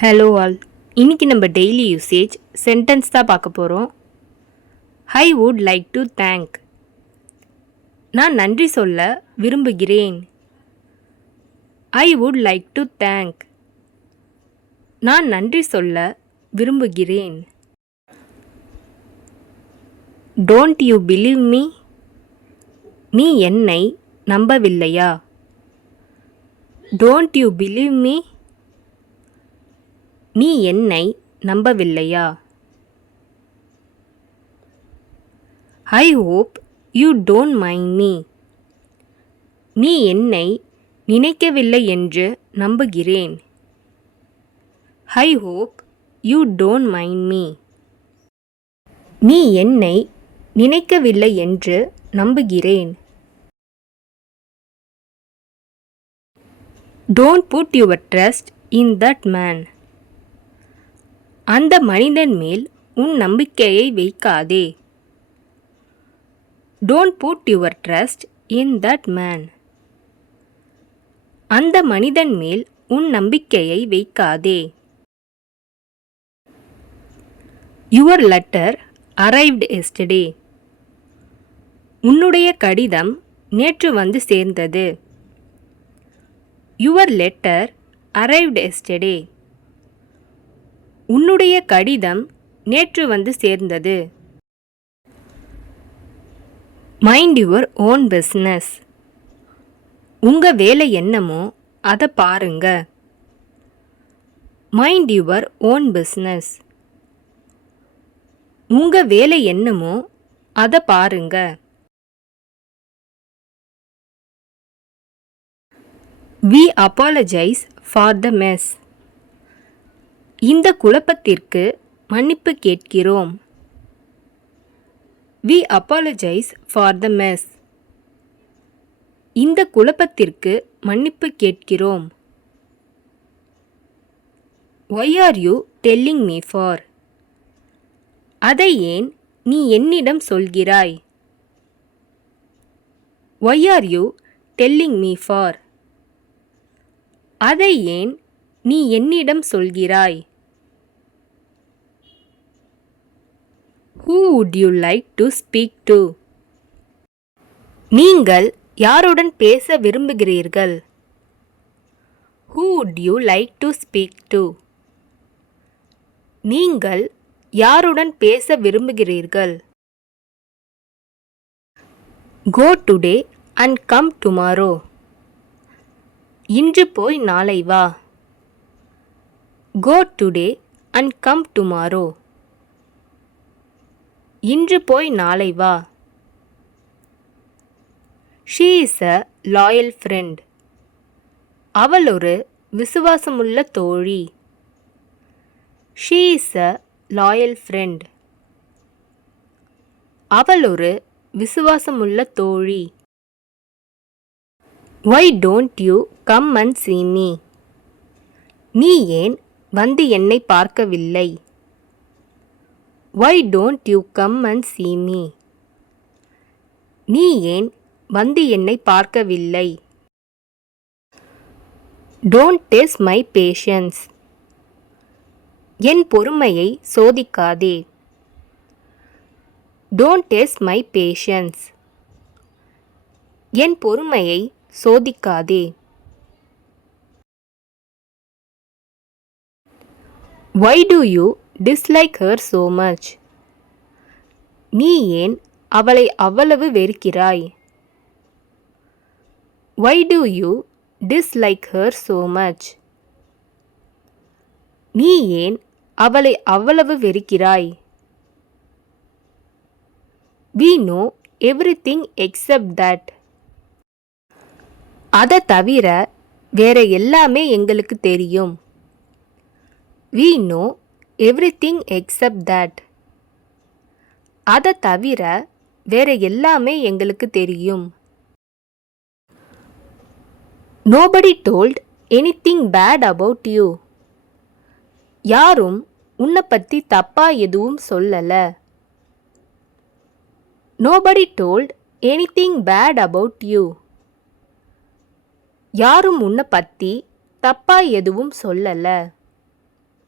Hello all. இன்னைக்கு நம்ம daily usage sentence தான் பார்க்க போகிறோம். I would like to thank. நான் நன்றி சொல்ல விரும்புகிறேன். I would like to thank. நான் நன்றி சொல்ல விரும்புகிறேன். Don't you believe me? நீ என்னை நம்பவில்லையா? Don't you believe me? நீ என்னை நம்பவில்லையா? I hope you don't mind me. நீ என்னை நினைக்கவில்லை என்று நம்புகிறேன். I hope you don't mind me. நீ என்னை நினைக்கவில்லை என்று நம்புகிறேன். Don't put your trust in that man. அந்த மனிதன் மேல் உன் நம்பிக்கையை வைக்காதே. Don't put your trust in that man. அந்த மனிதன் மேல் உன் நம்பிக்கையை வைக்காதே. Your letter arrived yesterday. உன்னுடைய கடிதம் நேற்று வந்து சேர்ந்தது. Your letter arrived yesterday. உன்னுடைய கடிதம் நேற்று வந்து சேர்ந்தது. Mind your own business. உங்க வேலை என்னமோ அதை பாருங்க. Mind your own business. உங்க வேலை என்னமோ அதை பாருங்க. We apologize for the mess. இந்த குழப்பத்திற்கு மன்னிப்பு கேட்கிறோம். We apologize for the mess. இந்த குழப்பத்திற்கு மன்னிப்பு கேட்கிறோம். Why are you telling me for? அதை ஏன் நீ என்னிடம் சொல்கிறாய்? Why are you telling me for? அதை ஏன் நீ என்னிடம் சொல்கிறாய்? Who would you like to speak to? நீங்கள் யாருடன் பேச விரும்புகிறீர்கள்? Who would you like to speak to? நீங்கள் யாருடன் பேச விரும்புகிறீர்கள்? Go today and come tomorrow. இன்று போய் நாளை வா. Go today and come tomorrow. இன்று போய் நாளை வா. She is a loyal friend. அவள் ஒரு விசுவாசமுள்ள தோழி. She is a loyal friend. அவள் ஒரு விசுவாசமுள்ள தோழி. Why don't you come and see me? நீ ஏன் வந்து என்னை பார்க்கவில்லை? Why don't you come and see me? நீ ஏன் வந்து என்னை பார்க்கவில்லை? Don't test my patience. என் பொறுமையை சோதிக்காதே. Don't test my patience. என் பொறுமையை சோதிக்காதே. Why do you dislike her so much? நீ ஏன் அவளை அவ்வளவு வெறுக்கிறாய்? Why do you dislike her so much? நீ ஏன் அவளை அவ்வளவு வெறுக்கிறாய்? We know everything except that. அதை தவிர வேற எல்லாமே எங்களுக்கு தெரியும். We know everything except that. அதை தவிர வேற எல்லாமே எங்களுக்கு தெரியும். Nobody told anything bad about you. யாரும் உன்னை பத்தி தப்பா எதுவும் சொல்லல. Nobody told anything bad about you. யாரும் உன்னை பத்தி தப்பா எதுவும் சொல்லல.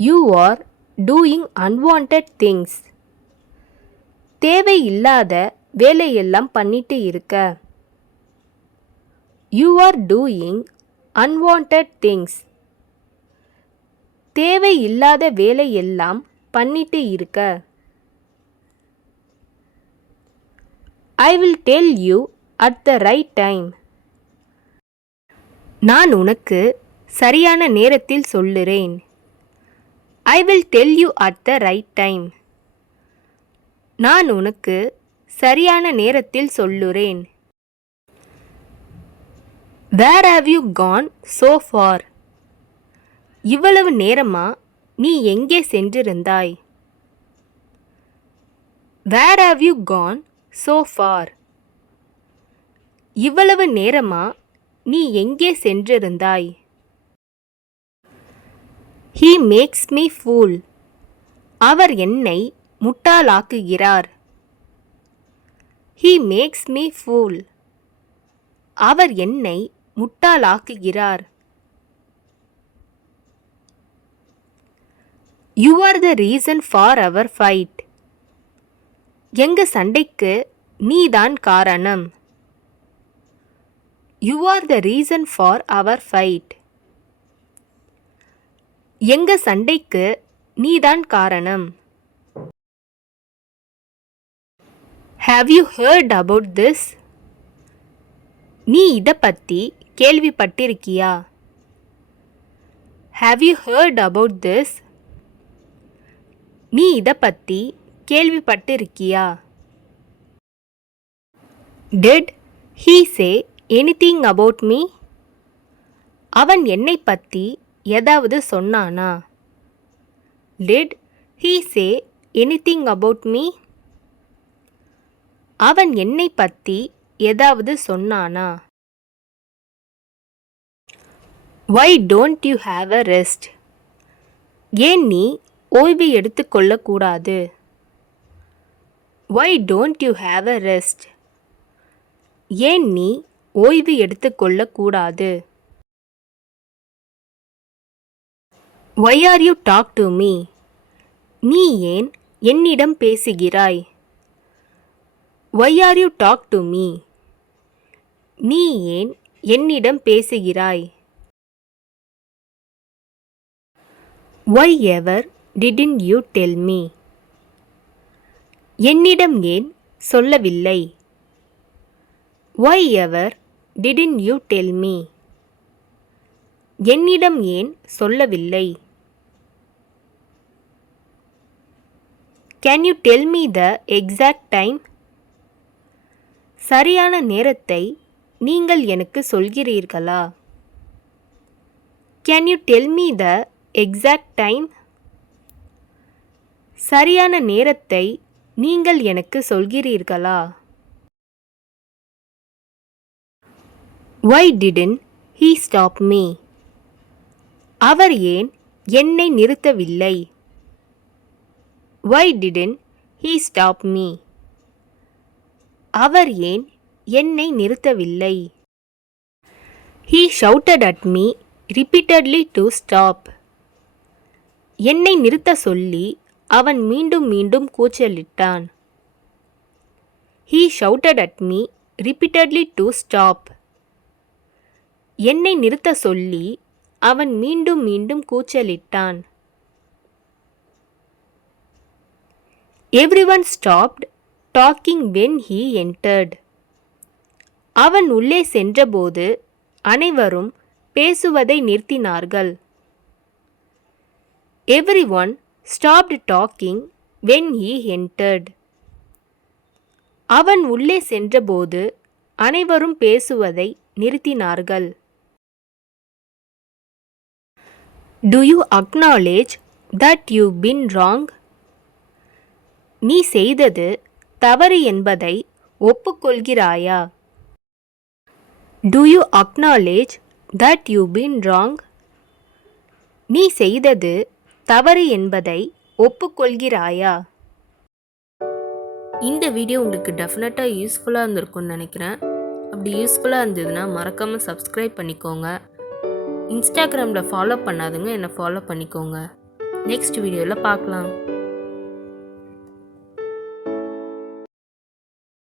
You are doing unwanted things. தேவையில்லாத வேலையெல்லாம் பண்ணிட்டு இருக்க. You are doing unwanted things. தேவையில்லாத வேலையெல்லாம் பண்ணிட்டு இருக்க. I will tell you at the right time. நான் உனக்கு சரியான நேரத்தில் சொல்லுறேன். I will tell you at the right time. நான் உனக்கு சரியான நேரத்தில் சொல்லுறேன். Where have you gone so far? இவ்வளவு நேரமா நீ எங்கே சென்றிருந்தாய்? Where have you gone so far? இவ்வளவு நேரமா நீ எங்கே சென்றிருந்தாய்? He makes me fool. அவர் என்னை முட்டாளாக்குகிறார். He makes me fool. அவர் என்னை முட்டாளாக்குகிறார். You are the reason for our fight. எங்க சண்டைக்கு நீதான் காரணம். You are the reason for our fight. எங்க சண்டைக்கு நீதான் காரணம். Have you heard about this? நீ இத பத்தி கேள்விப்பட்டிருக்கியா? Have you heard about this? நீ இத பத்தி கேள்விப்பட்டிருக்கியா? Did he say anything about me? அவன் என்னை பத்தி ஏதாவது சொன்னானா? Did he say anything about me? அவன் என்னை பத்தி ஏதாவது சொன்னானா? Why don't you have a rest? ஏன் நீ ஓய்வு எடுத்துக்கொள்ளக்கூடாது? Why don't you have a rest? ஏன் நீ ஓய்வு எடுத்துக்கொள்ளக்கூடாது? Why are you talk to me? நீ ஏன் என்னிடம் பேசுகிறாய்? Why are you talk to me? நீ ஏன் என்னிடம் பேசுகிறாய்? Why ever didn't you tell me? என்னிடம் ஏன் சொல்லவில்லை? Why ever didn't you tell me? என்னிடம் ஏன் சொல்லவில்லை? Can you tell me the exact time? சரியான நேரத்தை நீங்கள் எனக்கு சொல்கிறீர்களா? Can you tell me the exact time? சரியான நேரத்தை நீங்கள் எனக்கு சொல்கிறீர்களா? Why didn't he stop me? அவர் ஏன் என்னை நிறுத்தவில்லை? Why didn't he stop me? அவர் ஏன் என்னை நிறுத்தவில்லை? He shouted at me repeatedly to stop. என்னை நிறுத்த சொல்லி அவன் மீண்டும் மீண்டும் கூச்சலிட்டான். He shouted at me repeatedly to stop. என்னை நிறுத்த சொல்லி அவன் மீண்டும் மீண்டும் கூச்சலிட்டான். Everyone stopped talking when he entered. அவன் உள்ளே சென்றபோது அனைவரும் பேசுவதை நிறுத்தினார்கள். Everyone stopped talking when he entered. அவன் உள்ளே சென்றபோது அனைவரும் பேசுவதை நிறுத்தினார்கள். Do you acknowledge that you've been wrong? நீ செய்தது தவறு என்பதை ஒப்புக்கொள்கிறாயா? Do you acknowledge that you've been wrong? நீ செய்தது தவறு என்பதை ஒப்புக்கொள்கிறாயா? இந்த வீடியோ உங்களுக்கு டெஃபினட்டாக யூஸ்ஃபுல்லாக இருந்திருக்கும்னு நினைக்கிறேன். அப்படி யூஸ்ஃபுல்லாக இருந்ததுன்னா மறக்காமல் சப்ஸ்கிரைப் பண்ணிக்கோங்க. இன்ஸ்டாகிராமில் ஃபாலோ பண்ணாதுங்க, என்னை ஃபாலோ பண்ணிக்கோங்க. நெக்ஸ்ட் வீடியோவில் பார்க்கலாம்.